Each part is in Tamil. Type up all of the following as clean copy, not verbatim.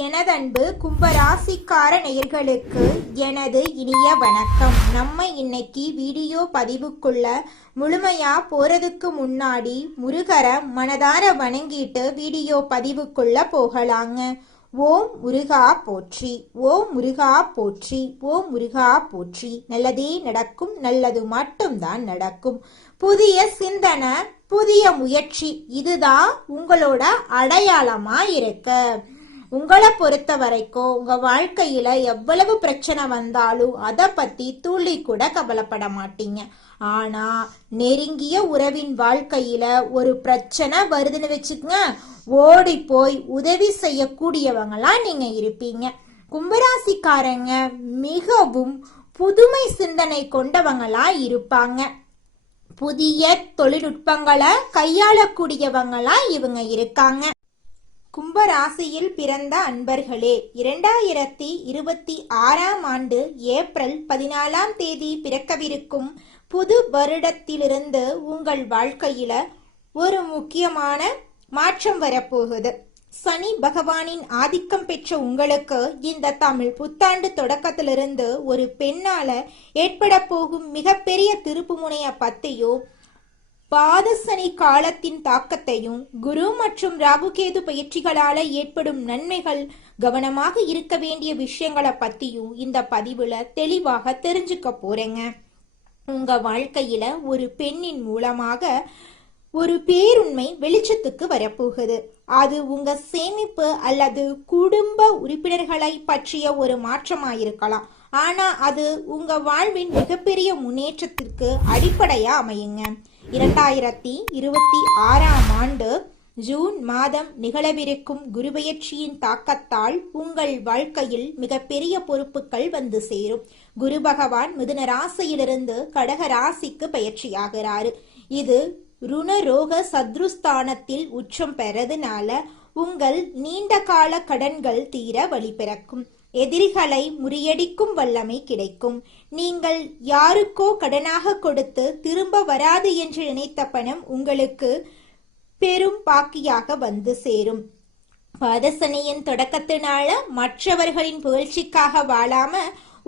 எனதன்பு கும்பராசிக்கார நேயர்களுக்கு எனது இனிய வணக்கம். நம்ம இன்னைக்கு வீடியோ பதிவுக்குள்ள முழுமையா போறதுக்கு முன்னாடி முருகரை மனதார வணங்கிட்டு வீடியோ பதிவுக்குள்ள போகலாங்க. ஓம் முருகா போற்றி, ஓம் முருகா போற்றி, ஓம் முருகா போற்றி. நல்லதே நடக்கும், நல்லது மட்டும்தான் நடக்கும். புதிய சிந்தனை, புதிய முயற்சி, இதுதான் உங்களோட அடையாளமா இருக்கு. உங்களை பொறுத்த வரைக்கும் உங்க வாழ்க்கையில எவ்வளவு பிரச்சனை வந்தாலும் அதை பத்தி துளி கூட கவலைப்பட மாட்டீங்க. ஆனா நெருங்கிய உறவின் வாழ்க்கையில ஒரு பிரச்சனை வருதுன்னு வச்சுக்கங்க, ஓடி போய் உதவி செய்யக்கூடியவங்களா நீங்க இருப்பீங்க. கும்பராசிக்காரங்க மிகவும் புதுமை சிந்தனை கொண்டவங்களா இருப்பாங்க. புதிய தொழில்நுட்பங்களை கையாளக்கூடியவங்களா இவங்க இருக்காங்க. கும்பராசியில் பிறந்த அன்பர்களே, 2026ஆம் ஆண்டு ஏப்ரல் 14ஆம் தேதி பிறக்கவிருக்கும் புது வருடத்திலிருந்து உங்கள் வாழ்க்கையில ஒரு முக்கியமான மாற்றம் வரப்போகுது. சனி பகவானின் ஆதிக்கம் பெற்ற உங்களுக்கு இந்த தமிழ் புத்தாண்டு தொடக்கத்திலிருந்து ஒரு பெண்ணால ஏற்பட போகும் மிகப்பெரிய திருப்புமுனைய பத்தியோ, பாதசனி காலத்தின் தாக்கத்தையும், குரு மற்றும் ராகுகேது பயிற்சிகளால ஏற்படும் நன்மைகள், கவனமாக இருக்க வேண்டிய விஷயங்களை பத்தியும் இந்த பதிவுல தெளிவாக தெரிஞ்சுக்க போறேங்க. உங்க வாழ்க்கையில ஒரு பெண்ணின் மூலமாக ஒரு பேருண்மை வெளிச்சத்துக்கு வரப்போகுது. அது உங்க சேமிப்பு அல்லது குடும்ப உறுப்பினர்களை பற்றிய ஒரு மாற்றமாயிருக்கலாம். ஆனா அது உங்க வாழ்வின் மிகப்பெரிய முன்னேற்றத்திற்கு அடிப்படையா அமையுங்க. 2026ஆம் ஆண்டு ஜூன் மாதம் நிகழவிருக்கும் குருபெயர்ச்சியின் தாக்கத்தால் உங்கள் வாழ்க்கையில் மிகப்பெரிய பொறுப்புகள் வந்து சேரும். குரு பகவான் மிதுன ராசியிலிருந்து கடக ராசிக்கு பயிற்சியாகிறாரு. இது ருணரோக சத்ருஸ்தானத்தில் உச்சம் பெறதுனால உங்கள் நீண்ட கால கடன்கள் தீர வழி பிறக்கும். எதிரிகளை முறியடிக்கும் வல்லமை கிடைக்கும். நீங்கள் யாருக்கோ கடனாக கொடுத்து திரும்ப வராது என்று நினைத்த பணம் உங்களுக்கு பெரும் பாக்கியாக வந்து சேரும். பாதசனியின் தொடக்கத்தினால மற்றவர்களின் புகழ்ச்சிக்காக வாழாம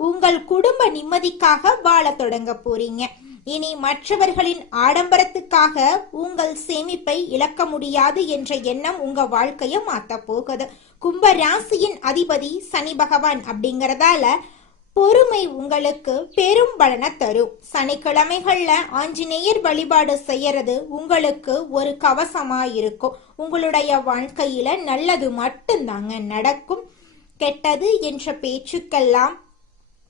உங்கள் குடும்ப நிம்மதிக்காக வாழ தொடங்க போறீங்க. இனி மற்றவர்களின் ஆடம்பரத்துக்காக உங்கள் சேமிப்பை இழக்க முடியாது என்ற எண்ணம் உங்க வாழ்க்கைய மாத்த போகுது. கும்ப ராசியின் அதிபதி சனி பகவான் அப்படிங்கறதால பொறுமை உங்களுக்கு பெரும் பலனை தரும். சனிக்கிழமைகள்ல ஆஞ்சநேயர் வழிபாடு செய்யறது உங்களுக்கு ஒரு கவசமா இருக்கும். உங்களுடைய வாழ்க்கையில நல்லது மட்டும்தாங்க நடக்கும். கெட்டது என்ற பேச்சுக்கெல்லாம்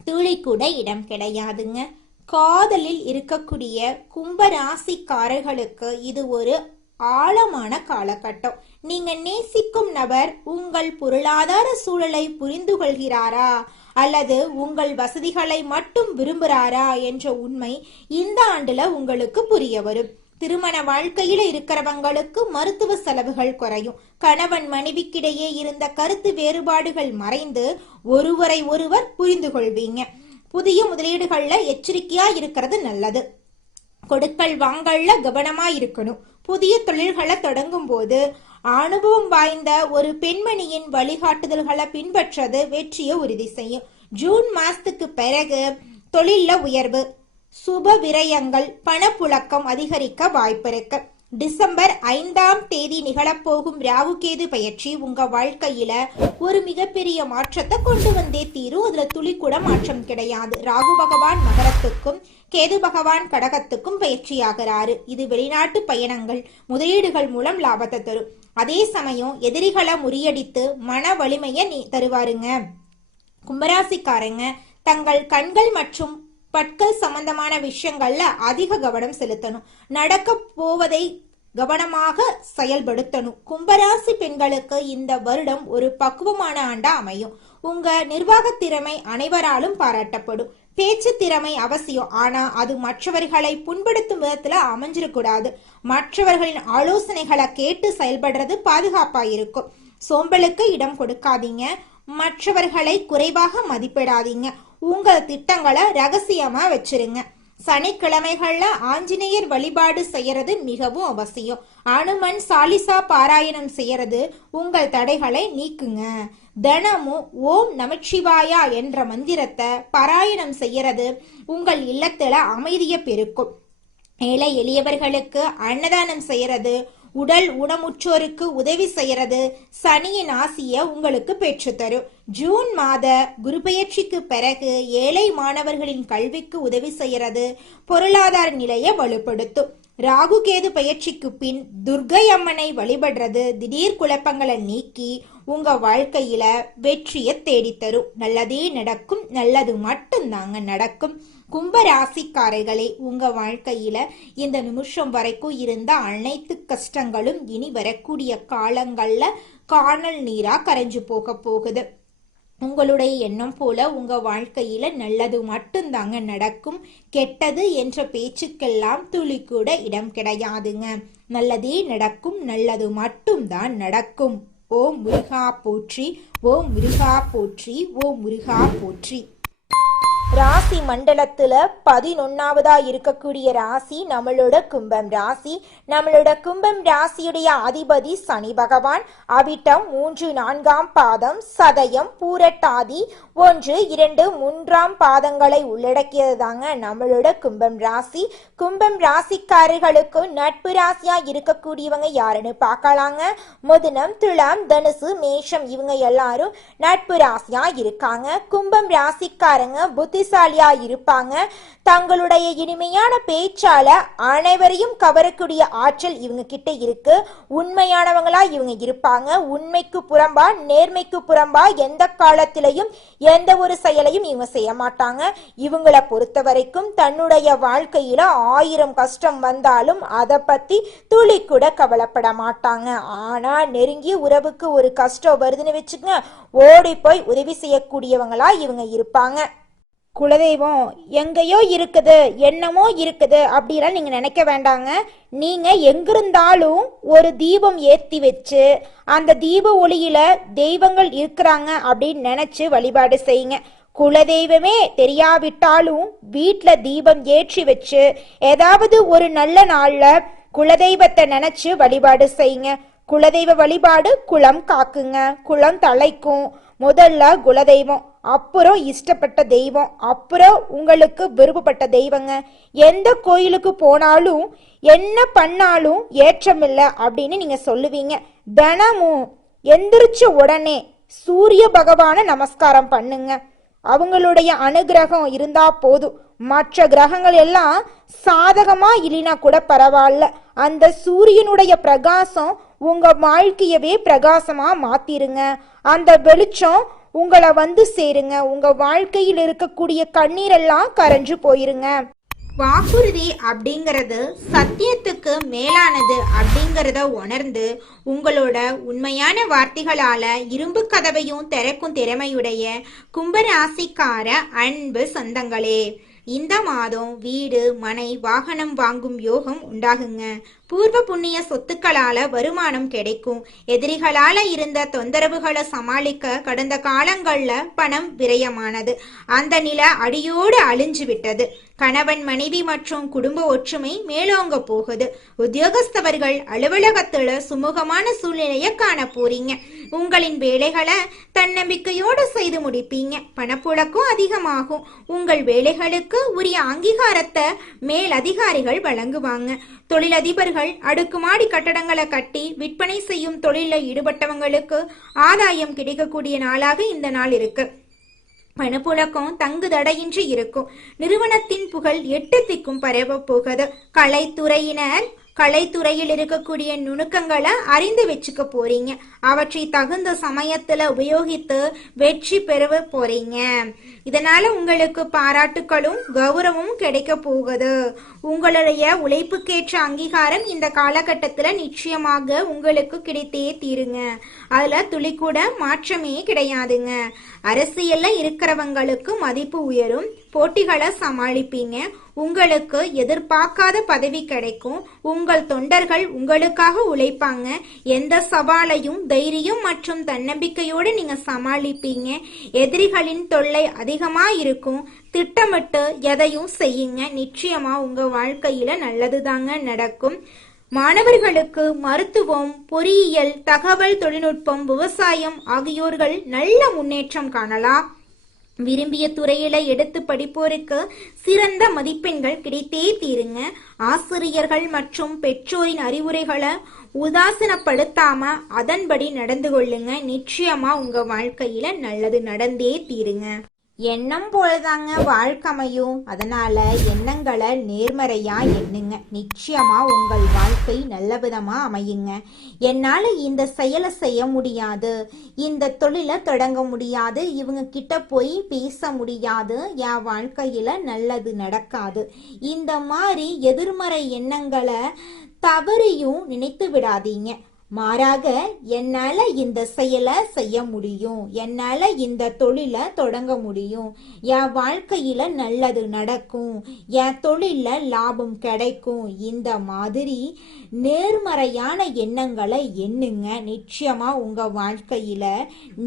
துளி கூட இடம் கிடையாதுங்க. காதலில் இருக்கக்கூடிய கும்பராசிக்காரர்களுக்கு இது ஒரு ஆழமான காலகட்டம். நீங்க நேசிக்கும் நபர் உங்கள் பொருளாதார சூழலை புரிந்து கொள்கிறாரா அல்லது உங்கள் வசதிகளை மட்டும் விரும்புகிறாரா என்ற உண்மை இந்த ஆண்டுல உங்களுக்கு புரிய வரும். திருமண வாழ்க்கையில இருக்கிறவங்களுக்கு மருத்துவ செலவுகள் குறையும். கணவன் மனைவிக்கிடையே இருந்த கருத்து வேறுபாடுகள் மறைந்து ஒருவரை ஒருவர் புரிந்து கொள்வீங்க. புதிய முதலீடுகள்ல எச்சரிக்கையா இருக்கிறது நல்லது. கொடுக்கல் வாங்கல்ல கவனமா இருக்கணும். புதிய தொழில்களை தொடங்கும் போது அனுபவம் வாய்ந்த ஒரு பெண்மணியின் வழிகாட்டுதல்களை பின்பற்றது வெற்றியை உறுதி செய்யும். ஜூன் மாசத்துக்கு பிறகு தொழில்ல உயர்வு, சுப விரயங்கள், பணப்புழக்கம் அதிகரிக்க வாய்ப்பு இருக்கு. டிசம்பர் 5ஆம் தேதி நிகழப்போகும் ராகுகேது பயிற்சி உங்க வாழ்க்கையில ஒரு மிகப்பெரிய மாற்றத்தை கொண்டு வந்தே தீரும். அதுல துளி கூட மாற்றம் கிடையாது. ராகு பகவான் மகரத்துக்கும் கேது பகவான் கடகத்துக்கும் பயிற்சியாகிறாரு. இது வெளிநாட்டு பயணங்கள், முதலீடுகள் மூலம் லாபத்தை தரும். அதே சமயம் எதிரிகளை முறியடித்து மன வலிமையை தருவாருங்க. கும்பராசிக்காரங்க தங்கள் கண்கள் மற்றும் பற்கள் சம்பந்தமான விஷயங்கள்ல அதிக கவனம் செலுத்தணும். நடக்க போவதை கவனமாக செயல்படுத்தணும். கும்பராசி பெண்களுக்கு இந்த வருடம் ஒரு பக்குவமான ஆண்டா அமையும். உங்க நிர்வாக திறமை அனைவராலும் பாராட்டப்படும். பேச்சு திறமை அவசியம், ஆனா அது மற்றவர்களை புண்படுத்தும் விதத்துல அமைஞ்சிடக்கூடாது. மற்றவர்களின் ஆலோசனைகளை கேட்டு செயல்படுறது பாதுகாப்பா இருக்கும். சோம்பலுக்கு இடம் கொடுக்காதீங்க. மற்றவர்களை குறைவாக மதிப்பிடாதீங்க. உங்கள் திட்டங்களை ரகசியமா வச்சிருங்க. சனிக்கிழமைகள்ல ஆஞ்சநேயர் வழிபாடு செய்யறது மிகவும் அவசியம். அனுமன் சாலிசா பாராயணம் செய்யறது உங்கள் தடைகளை நீக்குங்க. தினமும் ஓம் நமச்சிவாயா என்ற மந்திரத்தை பாராயணம் செய்யறது உங்கள் இல்லத்துல அமைதியை பெருக்கும். ஏழை எளியவர்களுக்கு அன்னதானம் செய்யறது, உடல் ஊனமுற்றோருக்கு உதவி செய்யறது சனியின் ஆசிய உங்களுக்கு பெற்றுத்தரும். ஜூன் மாத குரு பெயர்ச்சிக்கு பிறகு ஏழை மாணவர்களின் கல்விக்கு உதவி செய்யறது பொருளாதார நிலையை வலுப்படுத்தும். ராகு கேது பயிற்சிக்கு பின் துர்கை அம்மனை வழிபடுறது திடீர் குழப்பங்களை நீக்கி உங்க வாழ்க்கையில வெற்றியை தேடித்தரும். நல்லதே நடக்கும், நல்லது மட்டும்தாங்க நடக்கும். கும்ப ராசிக்காரர்களே, உங்க வாழ்க்கையில இந்த நிமிஷம் வரைக்கும் இருந்த அனைத்து கஷ்டங்களும் இனி வரக்கூடிய காலங்கள்ல காணல் நீரா கரைஞ்சு போகுது. உங்களுடைய எண்ணம் போல உங்க வாழ்க்கையில நல்லது மட்டும்தாங்க நடக்கும். கெட்டது என்ற பேச்சுக்கெல்லாம் துளி கூட இடம் கிடையாதுங்க. நல்லதே நடக்கும், நல்லது மட்டும்தான் நடக்கும். ஓம் முருகா போற்றி, ஓம் முருகா போற்றி, ஓம் முருகா போற்றி. ராசி மண்டலத்துல 11வதா இருக்கக்கூடிய ராசி நம்மளோட கும்பம் ராசி. நம்மளோட கும்பம் ராசியுடைய அதிபதி சனி பகவான். அவிட்டம் 3, 4ஆம் பாதம், சதயம், பூரட்டாதி 1, 2, 3ஆம் பாதங்களை உள்ளடக்கியது தாங்க நம்மளோட கும்பம் ராசி. கும்பம் ராசிக்காரர்களுக்கு நட்பு ராசியா இருக்கக்கூடியவங்க யாருன்னு பார்க்கலாங்க. மிதுனம், துலாம், தனுசு, மேஷம் இவங்க எல்லாரும் நட்பு ராசியா இருக்காங்க. கும்பம் ராசிக்காரங்க புத்திசாலியா இருப்பாங்க. தங்களுடைய இனிமையான பேச்சால அனைவரையும் கவரக்கூடிய ஆற்றல் இவங்க கிட்ட இருக்கு. உண்மையானவங்களா இவங்க இருப்பாங்க. உண்மைக்கு புறம்பா, நேர்மைக்கு புறம்பா எந்த காலத்திலையும் எந்த ஒரு செயலையும் இவங்க செய்ய மாட்டாங்க. இவங்களை பொறுத்த வரைக்கும் தன்னுடைய வாழ்க்கையில 1000 கஷ்டம் வந்தாலும் அதை பத்தி துளி கூட கவலைப்பட மாட்டாங்க. ஆனா நெருங்கிய உறவுக்கு ஒரு கஷ்டம் வருதுன்னு வச்சுக்கங்க, ஓடி போய் உதவி செய்யக்கூடியவங்களா இவங்க இருப்பாங்க. குலதெய்வம் எங்கேயோ இருக்குது, என்னமோ இருக்குது அப்படிலாம் நீங்க நினைக்க வேண்டாங்க. நீங்க எங்கிருந்தாலும் ஒரு தீபம் ஏற்றி வச்சு அந்த தீப ஒளியில தெய்வங்கள் இருக்கிறாங்க அப்படின்னு நினைச்சு வழிபாடு செய்யுங்க. குலதெய்வமே தெரியாவிட்டாலும் வீட்டில் தீபம் ஏற்றி வச்சு ஏதாவது ஒரு நல்ல நாள்ல குலதெய்வத்தை நினைச்சு வழிபாடு செய்யுங்க. குலதெய்வ வழிபாடு குலம் காக்குங்க, குலம் தலைக்கும். முதல்ல குலதெய்வம், அப்புறம் இஷ்டப்பட்ட தெய்வம், அப்புறம் உங்களுக்கு விருப்பப்பட்ட தெய்வங்க. எந்த கோயிலுக்கு போனாலும் என்ன பண்ணாலும் ஏற்றமில்லை அப்படின்னு நீங்க சொல்லுவீங்க. தினமும் எந்திரிச்ச உடனே சூரிய பகவானை நமஸ்காரம் பண்ணுங்க. அவங்களுடைய அனுகிரகம் இருந்தா போதும். மற்ற கிரகங்கள் எல்லாம் சாதகமா இல்லைனா கூட பரவாயில்ல, அந்த சூரியனுடைய பிரகாசம் உங்க வாழ்க்கையவே பிரகாசமா மாத்திருங்க. அந்த வெளிச்சம் உங்களை வந்து சேருங்க. உங்க வாழ்க்கையில் இருக்கக்கூடிய கண்ணீரெல்லாம் கரைஞ்சு போயிருங்க. வாக்குறுதி அப்படிங்கிறது சத்தியத்துக்கு மேலானது அப்படிங்கிறத உணர்ந்து உங்களோட உண்மையான வார்த்தைகளால இரும்பு கதவையும் திறக்கும் திறமையுடைய கும்பராசிக்கார அன்பு சொந்தங்களே, இந்த மாதம் வீடு, மனை, வாகனம் வாங்கும் யோகம் உண்டாகுங்க. பூர்வ புண்ணிய சொத்துக்களால வருமானம் கிடைக்கும். எதிரிகளால இருந்த தொந்தரவுகளை சமாளிக்க கடந்த காலங்கள்ல பணம் விரயமானது. அந்த நிலை அடியோடு அழிஞ்சு விட்டது. கணவன், மனைவி மற்றும் குடும்ப ஒற்றுமை மேலோங்க போகுது. உத்தியோகஸ்தவர்கள் அலுவலகத்துல சுமூகமான சூழ்நிலையை காண போறீங்க. உங்களின் வேலைகளை தன்னம்பிக்கையோடு செய்து முடிப்பீங்க. பணப்புழக்கம் அதிகமாகும். உங்கள் வேலைகளுக்கு உரிய அங்கீகாரத்தை மேல் அதிகாரிகள் வழங்குவாங்க. தொழிலதிபர்கள் அடுக்குமாடி கட்டடங்களை கட்டி விற்பனை செய்யும் தொழிலில் ஈடுபட்டவங்களுக்கு ஆதாயம் கிடைக்கக்கூடிய நாளாக இந்த நாள் இருக்கு. பணப்புழக்கம் தங்கு தடையின்றி இருக்கும். நிறுவனத்தின் புகழ் 8 திக்கும் பரவ போகுது. கலைத்துறையில் இருக்கக்கூடிய நுணுக்கங்களை அறிந்து வச்சுக்க போறீங்க. அவற்றை தகுந்த சமயத்துல உபயோகித்து வெற்றி பெற போறீங்க. இதனால உங்களுக்கு பாராட்டுகளும் கௌரவமும் கிடைக்க போகுது. உங்களுடைய உழைப்புக்கேற்ற அங்கீகாரம் இந்த காலகட்டத்துல நிச்சயமாக உங்களுக்கு கிடைத்தே தீருங்க. அதுல துளி கூட மாற்றமே கிடையாதுங்க. அரசியல்ல இருக்கிறவங்களுக்கு மதிப்பு உயரும். போட்டிகளை சமாளிப்பீங்க. உங்களுக்கு எதிர்பார்க்காத பதவி கிடைக்கும். உங்கள் தொண்டர்கள் உங்களுக்காக உழைப்பாங்க. எந்த சவாலையும் தைரியம் மற்றும் தன்னம்பிக்கையோடு நீங்க சமாளிப்பீங்க. எதிரிகளின் தொல்லை அதிகமா இருக்கும். திட்டமிட்டு எதையும் செய்யுங்க. நிச்சயமா உங்க வாழ்க்கையில நல்லதுதாங்க நடக்கும். மாணவர்களுக்கு மருத்துவம், பொறியியல், தகவல் தொழில்நுட்பம், விவசாயம் ஆகியோர்கள் நல்ல முன்னேற்றம் காணலாம். விரும்பிய துறையில எடுத்து படிப்போருக்கு சிறந்த மதிப்பெண்கள் கிடைத்தே தீருங்க. ஆசிரியர்கள் மற்றும் பெற்றோரின் அறிவுரைகளை உதாசீனப்படுத்தாம அதன்படி நடந்து கொள்ளுங்க. நிச்சயமா உங்க வாழ்க்கையில நல்லது நடந்தே தீருங்க. எண்ணம் போலதாங்க வாழ்க்கை அமையும். அதனால எண்ணங்களை நேர்மறையா எண்ணுங்க. நிச்சயமா உங்கள் வாழ்க்கை நல்ல விதமா அமையுங்க. என்னால இந்த செயலை செய்ய முடியாது, இந்த தொழிலை தொடங்க முடியாது, இவங்க கிட்ட போய் பேச முடியாது, என் வாழ்க்கையில நல்லது நடக்காது, இந்த மாதிரி எதிர்மறை எண்ணங்களை தவறையும் நினைத்து விடாதீங்க. மாறாக என்னால இந்த செயலை செய்ய முடியும், என்னால இந்த தொழிலை தொடங்க முடியும், என் வாழ்க்கையில நல்லது நடக்கும், என் தொழில லாபம் கிடைக்கும், இந்த மாதிரி நேர்மறையான எண்ணங்களை எண்ணுங்க. நிச்சயமா உங்க வாழ்க்கையில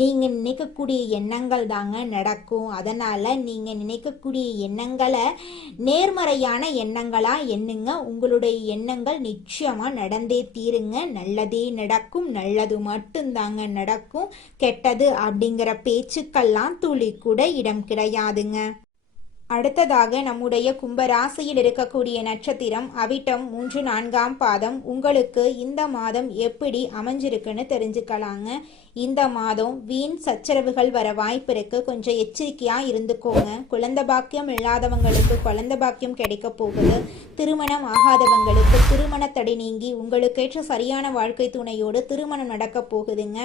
நீங்க நினைக்கக்கூடிய எண்ணங்கள் தாங்க நடக்கும். அதனால நீங்க நினைக்கக்கூடிய எண்ணங்களை நேர்மறையான எண்ணங்களா எண்ணுங்க. உங்களுடைய எண்ணங்கள் நிச்சயமா நடந்தே தீருங்க. நல்லதே நடக்கும், நல்லது மட்டும்தாங்க நடக்கும். கெட்டது அப்படிங்கிற பேச்சுக்கெல்லாம் துளி கூட இடம் கிடையாதுங்க. அடுத்ததாக நம்முடைய கும்பராசியில் இருக்கக்கூடிய நட்சத்திரம் அவிட்டம் 3, 4ஆம் பாதம். உங்களுக்கு இந்த மாதம் எப்படி அமைஞ்சிருக்குன்னு தெரிஞ்சுக்கலாங்க. இந்த மாதம் வீண் சச்சரவுகள் வர வாய்ப்பு இருக்கு. கொஞ்சம் எச்சரிக்கையா இருந்துக்கோங்க. குழந்தை பாக்கியம் இல்லாதவங்களுக்கு குழந்தை பாக்கியம் கிடைக்க போகுது. திருமணம் ஆகாதவங்களுக்கு திருமண தடை நீங்கி உங்களுக்கேற்ற சரியான வாழ்க்கை துணையோடு திருமணம் நடக்க போகுதுங்க.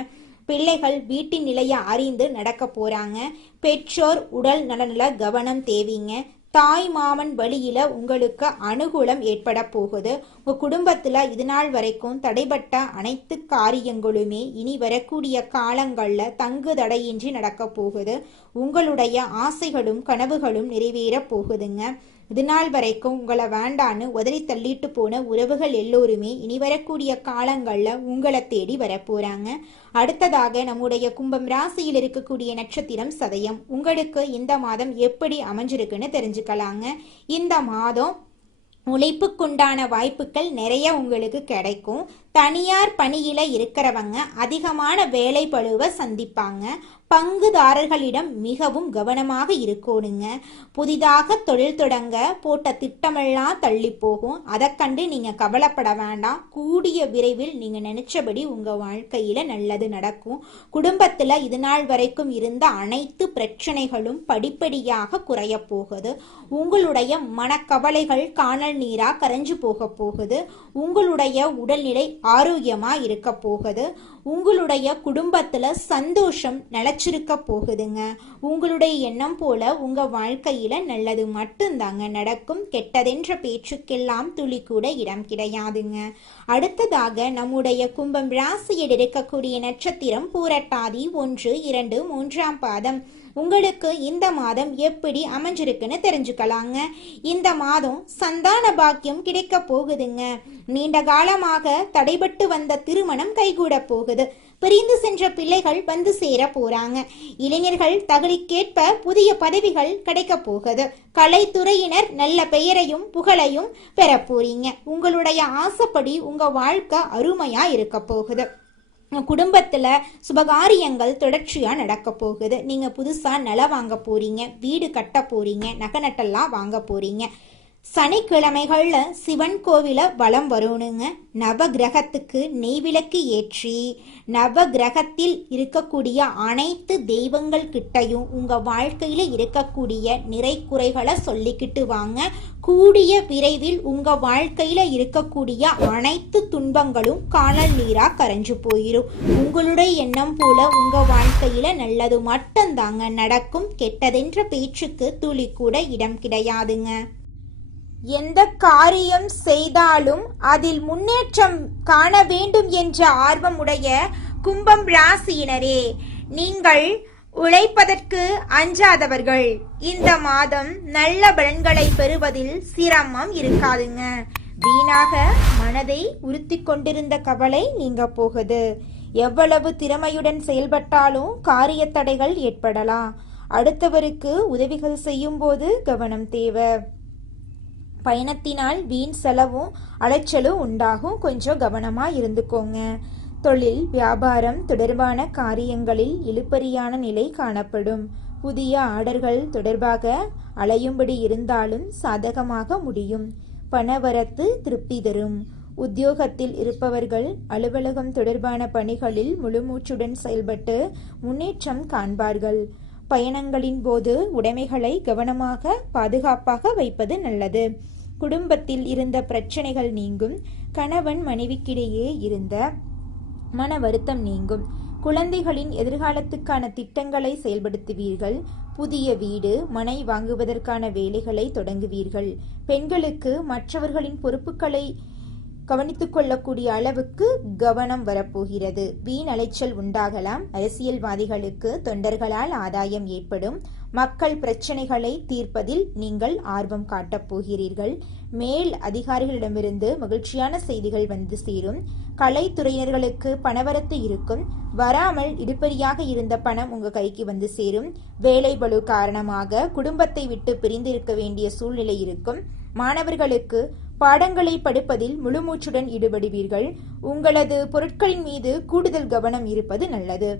பிள்ளைகள் வீட்டின் நிலையை அறிந்து நடக்க போறாங்க. பெற்றோர் உடல் நலனில கவனம் தேவைங்க. தாய் மாமன் வழியில உங்களுக்கு அனுகூலம் ஏற்பட போகுது. உங்க குடும்பத்துல இது நாள் வரைக்கும் தடைபட்ட அனைத்து காரியங்களுமே இனி வரக்கூடிய காலங்கள்ல தங்கு தடையின்றி நடக்க போகுது. உங்களுடைய ஆசைகளும் கனவுகளும் நிறைவேற போகுதுங்க. இது நாள் வரைக்கும் உங்களை வேண்டான்னு உதறி தள்ளிட்டு போன உறவுகள் எல்லோருமே இனி வரக்கூடிய காலங்கள்ல உங்களை தேடி வரப்போறாங்க. அடுத்ததாக நம்முடைய கும்பம் ராசியில் இருக்கக்கூடிய நட்சத்திரம் சதயம். உங்களுக்கு இந்த மாதம் எப்படி அமைஞ்சிருக்குன்னு தெரிஞ்சுக்கலாங்க. இந்த மாதம் உழைப்புக்குண்டான வாய்ப்புகள் நிறைய உங்களுக்கு கிடைக்கும். தனியார் பணியில இருக்கிறவங்க அதிகமான வேலை பளுவை சந்திப்பாங்க. பங்குதாரர்களிடம் மிகவும் கவனமாக இருக்கணுங்க. புதிதாக தொழில் தொடங்க போட்ட திட்டமெல்லாம் தள்ளி போகும். அதை கண்டு நீங்க கவலைப்பட வேண்டாம். கூடிய விரைவில் நீங்க நினைச்சபடி உங்க வாழ்க்கையில நல்லது நடக்கும். குடும்பத்துல இது நாள் வரைக்கும் இருந்த அனைத்து பிரச்சனைகளும் படிப்படியாக குறைய போகுது. உங்களுடைய மனக்கவலைகள் காணல் நீரா கரைஞ்சு போக போகுது. உங்களுடைய உடல்நிலை ஆரோக்கியமா இருக்க போகுது. உங்களுடைய குடும்பத்துல சந்தோஷம் நிலைச்சிருக்க போகுதுங்க. உங்களுடைய எண்ணம் போல உங்க வாழ்க்கையில நல்லது மட்டும்தாங்க நடக்கும். கெட்டதென்ற பேச்சுக்கெல்லாம் துளி கூட இடம் கிடையாதுங்க. அடுத்ததாக நம்முடைய கும்பம் ராசியில் இருக்கக்கூடிய நட்சத்திரம் பூரட்டாதி 1, 2, 3ஆம் பாதம். உங்களுக்கு இந்த மாதம் எப்படி அமைஞ்சிருக்குன்னு தெரிஞ்சுக்கலாங்க. இந்த மாதம் சந்தான பாக்கியம் கிடைக்க போகுதுங்க. நீண்ட காலமாக தடைபட்டு வந்த திருமணம் கைகூட போகுது. பிரிந்து சென்ற பிள்ளைகள் வந்து சேர போறாங்க. இளைஞர்கள் தகுதிக்கேற்ப புதிய பதவிகள் கிடைக்க போகுது. கலைத்துறையினர் நல்ல பெயரையும் புகழையும் பெற போறீங்க. உங்களுடைய ஆசைப்படி உங்க வாழ்க்கை அருமையா இருக்க போகுது. குடும்பத்துல சுபகாரியங்கள் தொடர்ச்சியா நடக்க போகுது. நீங்க புதுசா நிலம் வாங்க போறீங்க, வீடு கட்ட போறீங்க, நகை நட்டெல்லாம் வாங்க போறீங்க. சனிக்கிழமைகள்ல சிவன் கோவில வலம் வரணுங்க. நவ கிரகத்துக்கு நெய்விளக்கு ஏற்றி நவ கிரகத்தில் இருக்கக்கூடிய அனைத்து தெய்வங்கள் கிட்டையும் உங்க வாழ்க்கையில இருக்கக்கூடிய நிறை குறைகளை சொல்லிக்கிட்டு வாங்க. கூடிய விரைவில் உங்க வாழ்க்கையில இருக்கக்கூடிய அனைத்து துன்பங்களும் காணல் நீரா கரைஞ்சு போயிரும். உங்களுடைய எண்ணம் போல உங்க வாழ்க்கையில நல்லது மட்டும்தாங்க நடக்கும். கெட்டதென்ற பேச்சுக்கு துளி கூட இடம் கிடையாதுங்க. எந்த காரியம் செய்தாலும் அதில் முன்னேற்றம் காண வேண்டும் என்ற ஆர்வமுடைய கும்பம் ராசியினரே, நீங்கள் உழைப்பதற்கு அஞ்சாதவர்கள். இந்த மாதம் நல்ல பலன்களை பெறுவதில் சிரமம் இருக்காதுங்க. வீணாக மனதை உறுத்தி கொண்டிருந்த கவலை நீங்க போகுது. எவ்வளவு திறமையுடன் செயல்பட்டாலும் காரிய தடைகள் ஏற்படலாம். அடுத்தவருக்கு உதவிகள் செய்யும் போது கவனம் தேவை. பயணத்தினால் வீண் செலவும் அலைச்சலும் உண்டாகும், கொஞ்சம் கவனமா இருந்துக்கோங்க. தொழில் வியாபாரம் தொடர்பான காரியங்களில் இழுபறியான நிலை காணப்படும். புதிய ஆர்டர்கள் தொடர்பாக அலையும்படி இருந்தாலும் சாதகமாக முடியும். பணவரத்து திருப்தி தரும். உத்தியோகத்தில் இருப்பவர்கள் அலுவலகம் தொடர்பான பணிகளில் முழுமூச்சுடன் செயல்பட்டு முன்னேற்றம் காண்பார்கள். பயணங்களின் போது உடைமைகளை கவனமாக பாதுகாப்பாக வைப்பது நல்லது. குடும்பத்தில் இருந்த பிரச்சனைகள் நீங்கும். கணவன் மனைவிக்கிடையே இருந்த மன வருத்தம் நீங்கும். குழந்தைகளின் எதிர்காலத்துக்கான திட்டங்களை செயல்படுத்துவீர்கள். புதிய வீடு மனை வாங்குவதற்கான வேலைகளை தொடங்குவீர்கள். பெண்களுக்கு மற்றவர்களின் பொறுப்புகளை கவனித்துக் கொள்ளக்கூடிய அளவுக்கு கவனம் வரப்போகிறது. வீண் அலைச்சல் உண்டாகலாம். அரசியல்வாதிகளுக்கு தொண்டர்களால் ஆதாயம் ஏற்படும். மக்கள் பிரச்சனைகளை தீர்ப்பதில் நீங்கள் ஆர்வம் காட்டப் போகிறீர்கள். மேல் அதிகாரிகளிடமிருந்து மகிழ்ச்சியான செய்திகள் வந்து சேரும். கலைத்துறையினர்களுக்கு பணவரத்து இருக்கும். வராமல் இடுபறியாக இருந்த பணம் உங்க கைக்கு வந்து சேரும். வேலை பளு காரணமாக குடும்பத்தை விட்டு பிரிந்து இருக்க வேண்டிய சூழ்நிலை இருக்கும். மாணவர்களுக்கு பாடங்களை படிப்பதில் முழுமூச்சுடன் ஈடுபடுவீர்கள். உங்களது பொருட்களின் மீது கூடுதல் கவனம் இருப்பது நல்லது.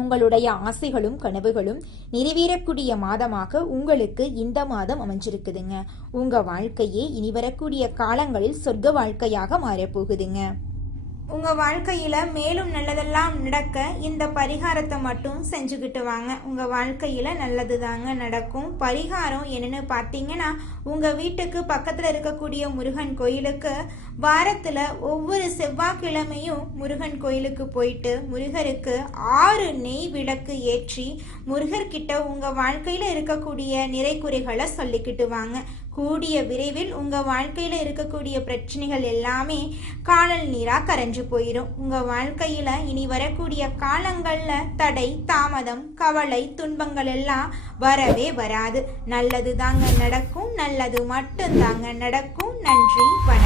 உங்களுடைய ஆசைகளும் கனவுகளும் நிறைவேறக்கூடிய மாதமாக உங்களுக்கு இந்த மாதம் அமைஞ்சிருக்குதுங்க. உங்க வாழ்க்கையே இனி வரக்கூடிய காலங்களில் சொர்க்க வாழ்க்கையாக மாறப்போகுதுங்க. உங்க வாழ்க்கையில மேலும் நல்லதெல்லாம் நடக்க இந்த பரிகாரத்தை மட்டும் செஞ்சுக்கிட்டு வாங்க. உங்க வாழ்க்கையில நல்லது தாங்க நடக்கும். பரிகாரம் என்னன்னு பார்த்தீங்கன்னா, உங்க வீட்டுக்கு பக்கத்துல இருக்கக்கூடிய முருகன் கோயிலுக்கு வாரத்துல ஒவ்வொரு செவ்வாய்க்கிழமையும் முருகன் கோயிலுக்கு போயிட்டு முருகருக்கு 6 நெய் விளக்கு ஏற்றி முருகர்கிட்ட உங்க வாழ்க்கையில இருக்கக்கூடிய நிறைக்குறைகளை சொல்லிக்கிட்டு வாங்க. கூடிய விரைவில் உங்க வாழ்க்கையில இருக்கக்கூடிய பிரச்சனைகள் எல்லாமே காணல் நீரா கரைஞ்சு போயிடும். உங்க வாழ்க்கையில இனி வரக்கூடிய காலங்கள்ல தடை தாமதம் கவலை துன்பங்கள் எல்லாம் வரவே வராது. நல்லது தாங்க நடக்கும். நல்லது மட்டும் தாங்க நடக்கும். நன்றி, வணக்கம்.